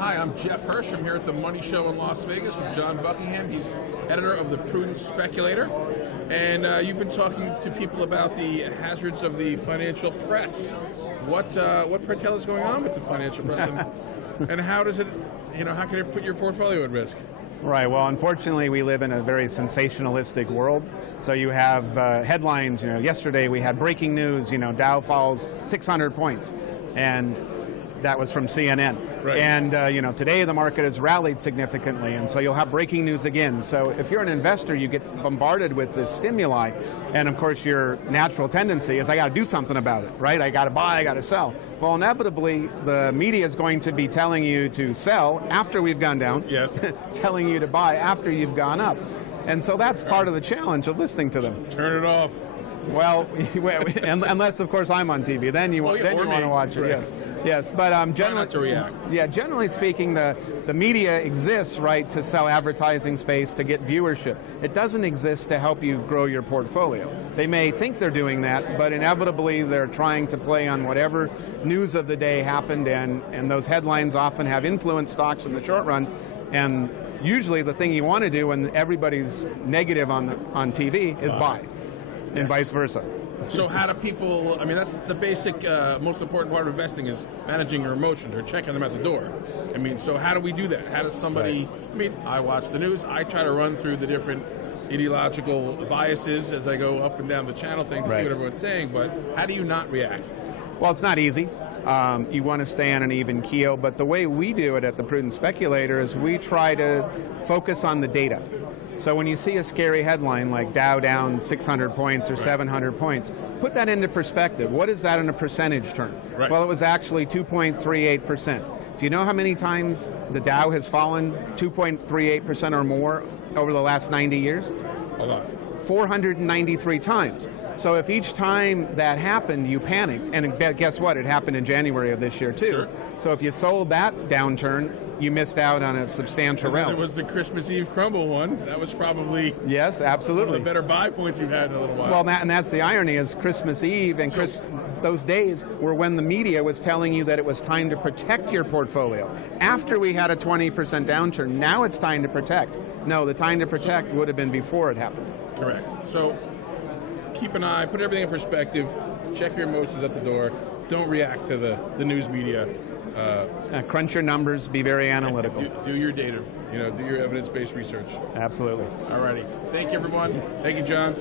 Hi, I'm Jeff Hirsch. I'm here at the Money Show in Las Vegas with John Buckingham. He's editor of The Prudent Speculator. And you've been talking to people about the hazards of the financial press. What per tell is going on with the financial press, and how does it, how can it put your portfolio at risk? Right, well, unfortunately, we live in a very sensationalistic world. So you have headlines, yesterday we had breaking news, Dow falls 600 points. And that was from CNN. Right. And today the market has rallied significantly, and so you'll have breaking news again. So if you're an investor, you get bombarded with this stimuli, and of course your natural tendency is, I got to do something about it, right? I got to buy, I got to sell. Well, inevitably, the media is going to be telling you to sell after we've gone down, yes, telling you to buy after you've gone up. And so that's part of the challenge of listening to them. Turn it off. Well, unless of course I'm on TV, then you want to watch it. Right. Yes. But generally, not to react. Yeah, generally speaking, the media exists, right, to sell advertising space, to get viewership. It doesn't exist to help you grow your portfolio. They may think they're doing that, but inevitably they're trying to play on whatever news of the day happened, and those headlines often have influenced stocks in the short run. And usually the thing you want to do when everybody's negative on TV is buy. And vice versa. So how do people, that's the basic, most important part of investing is managing your emotions or checking them at the door. So how do we do that? How does somebody, I watch the news, I try to run through the different ideological biases as I go up and down the channel thing to see what everyone's saying, but how do you not react? Well, it's not easy. You want to stay on an even keel, but the way we do it at the Prudent Speculator is we try to focus on the data. So when you see a scary headline like Dow down 600 points or 700 points, put that into perspective. What is that in a percentage term? Right. Well, it was actually 2.38%. Do you know how many times the Dow has fallen 2.38% or more over the last 90 years? A lot. 493 times. So if each time that happened, you panicked, and guess what? It happened in January of this year too. Sure. So if you sold that downturn, you missed out on a substantial rally. It was the Christmas Eve crumble one. That was probably yes, absolutely one of the better buy points you've had in a little while. Well, and that's the irony, is Christmas Eve and those days were when the media was telling you that it was time to protect your portfolio. After we had a 20% downturn, now it's time to protect. No, the time to protect would have been before it happened. Correct. So keep an eye, put everything in perspective, check your emotions at the door, don't react to the news media. Crunch your numbers, be very analytical. Do your data, do your evidence-based research. Absolutely. All righty. Thank you, everyone. Thank you, John.